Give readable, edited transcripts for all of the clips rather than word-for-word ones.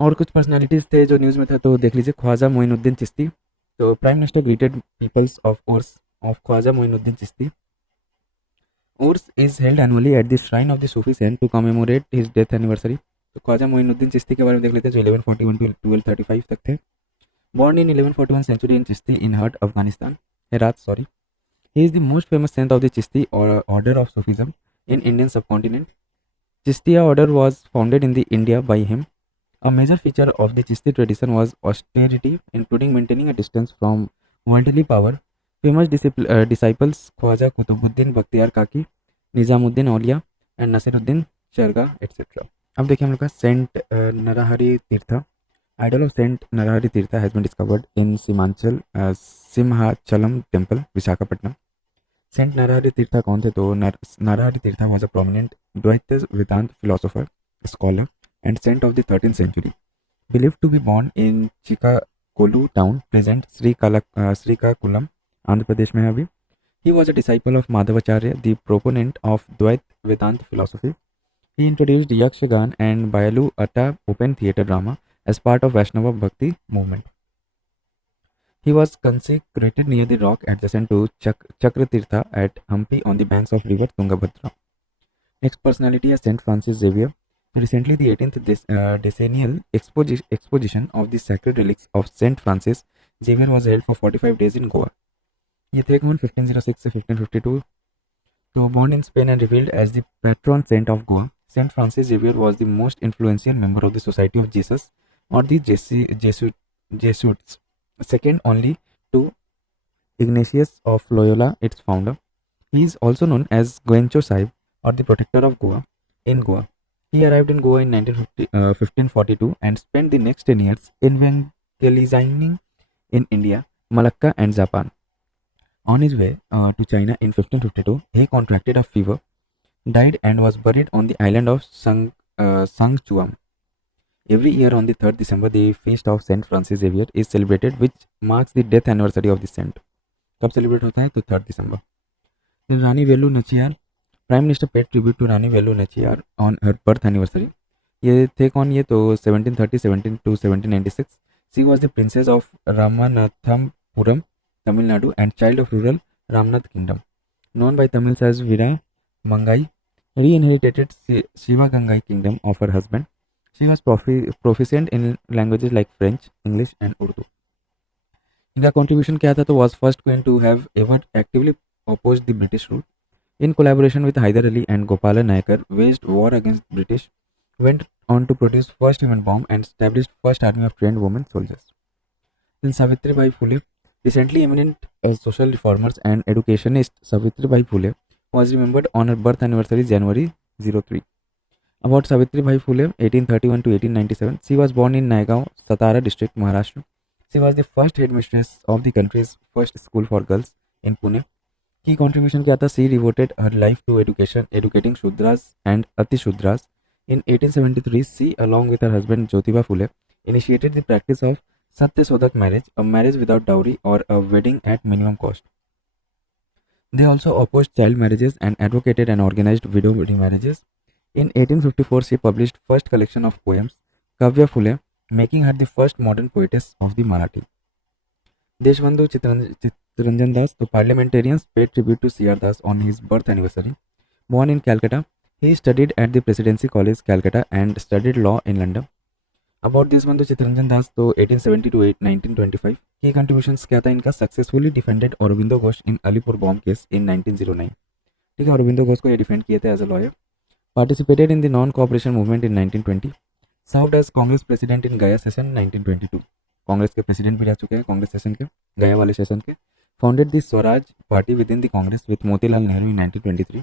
और कुछ पर्सनालिटीज़ थे जो न्यूज़ में था, तो देख लीजिए। ख्वाजा मोइनुद्दीन चिश्ती, तो prime minister greeted peoples of Urs of Khwaja Moinuddin Chishti. Urs is held annually at the shrine of the Sufi saint to commemorate his death anniversary. तो ख्वाजा मोइनुद्दीन चिश्ती के बारे में देख लेते हैं, जो 1141 टू 1235 तक थे। Born in 1141 century in Chishti in Herat, Afghanistan, Herat, sorry. He is the most famous saint of the Chishti order of Sufism in Indian subcontinent. Chishtiya order was founded in the India by him. A major feature of the Chishti tradition was austerity, including maintaining a distance from worldly power. Famous disciples Khwaja Kutubuddin Bakhtiyar Kaki, Nizamuddin Aulia, and Nasiruddin Sharga, etc. अब देखिए हम लोग का Saint Narhari तीर्थ। Idol of Saint Narahari Tirtha has been discovered in Simhachalam Temple, Visakhapatnam. Saint Narahari Tirtha कौन थे? तो Narahari Tirtha was a prominent Dvaita Vedant philosopher, scholar, and saint of the 13th century. Believed to be born in Chikakolu town, present Srikakulam, Andhra Pradesh में है अभी. He was a disciple of Madhavacharya, the proponent of Dvaita Vedant philosophy. He introduced Yakshagan and Bayalu Atta open theatre drama as part of Vaishnava Bhakti movement. He was consecrated near the rock adjacent to Chakratirtha at Hampi on the banks of river Tungabhadra. Next personality is Saint Francis Xavier. Recently, the 18th decennial exposition of the sacred relics of Saint Francis Xavier was held for 45 days in Goa. ये थे कौन? 1506 से 1552. So, born in Spain and revealed as the patron saint of Goa, Saint Francis Xavier was the most influential member of the Society of Jesus, or the Jesuits, second only to Ignatius of Loyola, its founder. He is also known as Goencho Sahib, or the protector of Goa, in Goa. He arrived in Goa in 1542 and spent the next 10 years evangelizing in India, Malacca, and Japan. On his way to China in 1552, he contracted a fever, died, and was buried on the island of Sangchuam. Every year on the 3rd December, the feast of Saint Francis Xavier is celebrated, which marks the death anniversary of the saint. कब celebrate होता है? तो 3rd December. Then Rani Velu Nachiyar, Prime Minister paid tribute to Rani Velu Nachiyar on her birth anniversary. ये थे कौन? ये तो 1730 17 to 1796. She was the princess of Ramanathapuram, Tamil Nadu, and child of rural Ramnath kingdom. Known by Tamils as Veera Mangai, re-inherited Shiva Gangai kingdom of her husband. She was proficient in languages like French, English, and Urdu. इनका contribution क्या था? तो was first queen to have ever actively opposed the British rule. In collaboration with Hyder Ali and Gopala Nayakar, waged war against British, went on to produce first human bomb and established first army of trained women soldiers. Then Savitribai Phule, recently eminent social reformers and educationist Savitribai Phule was remembered on her birth anniversary January 03. About Savitribai Phule, 1831 to 1897, she was born in Naigaon, Satara district, Maharashtra. She was the first headmistress of the country's first school for girls in Pune. Key contribution क्या था? She devoted her life to education, educating Shudras and Ati Shudras. In 1873, she, along with her husband Jyotiba Phule, initiated the practice of Satya Sodak marriage, a marriage without dowry or a wedding at minimum cost. They also opposed child marriages and advocated and organized widow remarriages. In 1854, she published first collection of poems, Kavya Phule, making her the first modern poetess of the Marathi. Deshbandhu Chittaranjan Das, the parliamentarians paid tribute to C.R. Das on his birth anniversary. Born in Calcutta, he studied at the Presidency College, Calcutta, and studied law in London. About Deshbandhu Chittaranjan Das, तो 1870 to 1925. Key contributions क्या था इनका? Successfully defended Aurobindo Ghosh in Alipur bomb case in 1909. ठीक है, Aurobindo Ghosh को ये defend किए थे as a lawyer. Participated in the non-cooperation movement in 1920. Served as Congress president in Gaya session 1922. Congress के प्रेसिडेंट भी रह चुके हैं कांग्रेस सेशन के, गया वाले सेशन के. Founded the Swaraj party within the Congress with Motilal Nehru in 1923.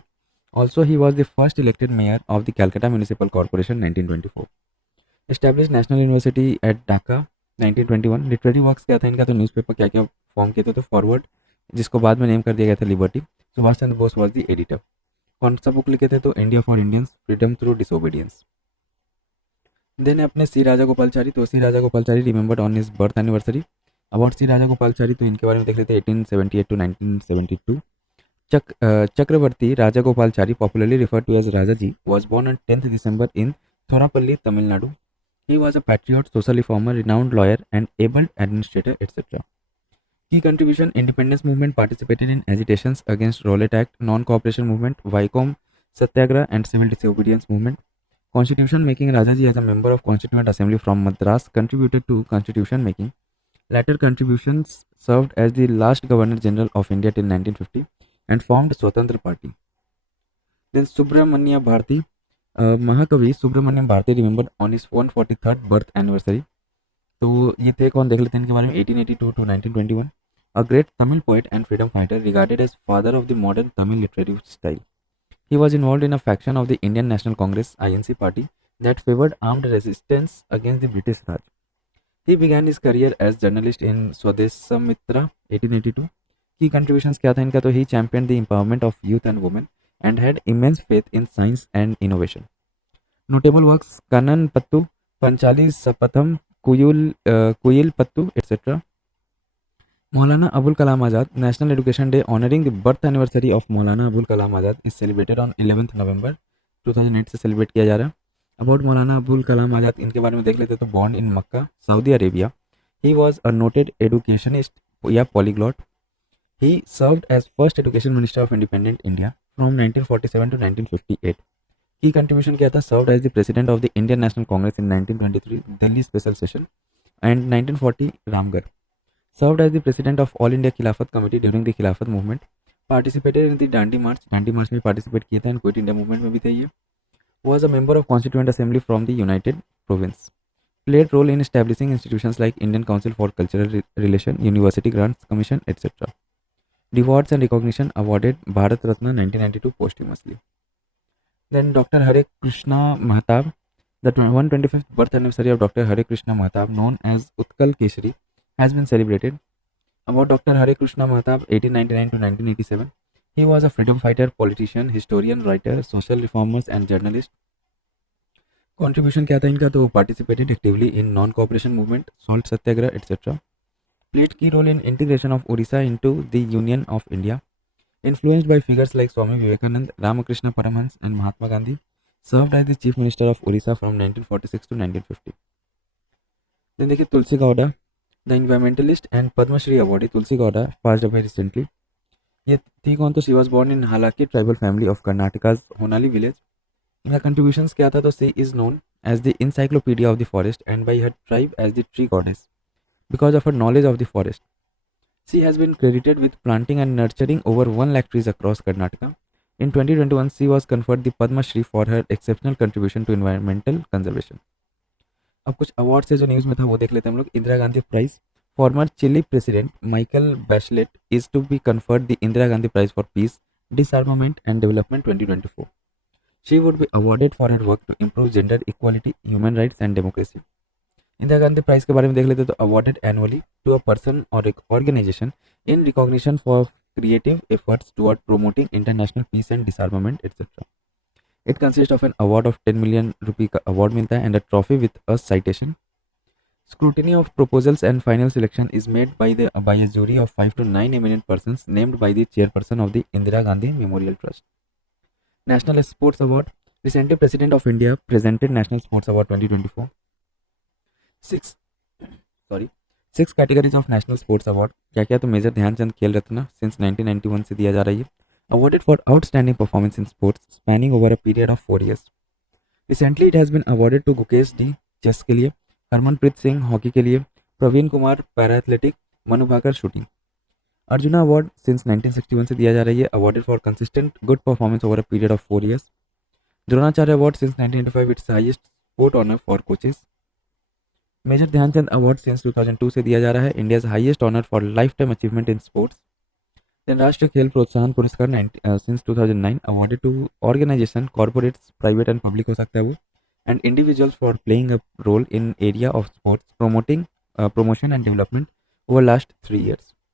Also, he was the first elected mayor of the Calcutta Municipal Corporation 1924. Established National University at Dhaka 1921. Literary works क्या था इनका? तो newspaper क्या क्या form किए थे? तो forward, जिसको बाद में नेम कर दिया गया था liberty. Subhash Chandra Bose was the editor. कौन सा बुक लिखे थे? तो India for Indians, freedom through disobedience. Then अपने सी राजा गोपालचारी, तो C Raja Gopalachari remembered on his birth anniversary. About C Raja Gopalachari, तो इनके बारे में देख लेते हैं. 1878 to 1972. Chakravarti Raja Gopalachari, popularly referred to as Rajaji, was born on 10th December in Thorapalli, Tamil Nadu. He was a patriot, social reformer, renowned lawyer, and able administrator, etc. Key contribution: independence movement, participated in agitations against Rowlatt Act, non-cooperation movement, Vaikom Satyagraha, and civil disobedience movement. Constitution making: Rajaji, as a member of Constituent Assembly from Madras, contributed to constitution making. Later contributions served as the last Governor General of India till 1950 and formed Swatantra Party. Then Subramanya Bharati, Mahakavi Subramanyam Bharati, remembered on his 143rd birth anniversary. तो ये थे कौन, देख लेते हैं इनके बारे में. 1882 to 1921. A great Tamil poet and freedom fighter, regarded as father of the modern Tamil literary style. He was involved in a faction of the Indian National Congress (INC) party that favored armed resistance against the British Raj. He began his career as journalist in Swadeshmitra 1882. Key contributions क्या था इनका, तो he championed the empowerment of youth and women and had immense faith in science and innovation. Notable works: Kanan Pattu, Panchali Sapatham, Kuyil Pattu, etc. Maulana Abul Kalam Azad, National Education Day honoring the birth anniversary of Maulana Abul Kalam Azad is celebrated on 11th November 2008 से celebrate किया जा रहा है. About Maulana Abul Kalam Azad, इनके बारे में देख लेते तो born in Makkah, Saudi Arabia. He was a noted educationist या polyglot. He served as first education minister of independent India from 1947 to 1958. Key contribution क्या था, served as the president of the Indian National Congress in 1923 Delhi special session and 1940 Ramgarh. Served as the president of All India Khilafat Committee during the Khilafat movement. Participated in the Dandi March में participate किया था, and Quit India movement में भी थे ये. Was a member of Constituent Assembly from the United Province. Played role in establishing institutions like Indian Council for Cultural Relation, University Grants Commission, etc. Rewards and recognition awarded: Bharat Ratna 1992 posthumously. Then Dr. Hare Krishna Mahtab, the 125th birth anniversary of Dr. Hare Krishna Mahtab, known as Utkal Keshari, has been celebrated. About Dr. Hare Krishna Mahtab 1899 to 1987. He was a freedom fighter, politician, historian, writer, social reformer and journalist. Contribution क्या था इनका, तो participated actively in non-cooperation movement, salt satyagraha, etc. Played key role in integration of Orissa into the Union of India. Influenced by figures like Swami Vivekanand, Ramakrishna Paramhans and Mahatma Gandhi. Served as the chief minister of Orissa from 1946 to 1950. Then देखिए तुलसी Gowda, the environmentalist and Padma Shri awardee Tulsi Gowda passed away recently. ये थी कौन, तो she was born in Halaki tribal family of Karnataka's Honali village. इनका contributions क्या था, तो she is known as the encyclopedia of the forest and by her tribe as the tree goddess because of her knowledge of the forest. She has been credited with planting and nurturing over 1 lakh trees across Karnataka. In 2021, she was conferred the Padma Shri for her exceptional contribution to environmental conservation. अब कुछ award से जो news में था वो देख लेते हैं हम लोग. Indira Gandhi prize, former Chile President Michael Bachelet is to be conferred the Indira Gandhi Prize for Peace, Disarmament and Development 2024. She would be awarded for her work to improve gender equality, human rights and democracy. Indira Gandhi prize के बारे में देख लेते तो awarded annually to a person or organization in recognition for creative efforts toward promoting international peace and disarmament, etc. It consists of an award of 10 million rupee का award मिलता है and a trophy with a citation. Scrutiny of proposals and final selection is made by a jury of 5 to 9 eminent persons named by the chairperson of the Indira Gandhi Memorial Trust. National Sports Award. Recently, President of India presented National Sports Award 2024. Six categories of National Sports Award. क्या क्या, तो major Dhyanchand खेल रत्न since 1991 से दिया जा रहा है. Awarded for outstanding performance in sports spanning over a period of 4 years. Recently, it has been awarded to Gukesh D chess के लिए, हरमनप्रीत सिंह हॉकी के लिए, Praveen Kumar para athletic, Manu Bhaker shooting. Arjuna award since 1961 से दिया जा रही है, awarded for consistent good performance over a period of 4 years. Dronacharya award since 1985, it's highest sport honour for coaches. Major Dhyan Chand award since 2002 से दिया जा रहा है, India's highest honour for lifetime achievement in sports. Then Rashtriya Khel Protsahan Puraskar since 2009, awarded to organisation, corporates, private and public हो सकता है वो, and individuals for playing a role in area of sports promotion and development over last 3 years.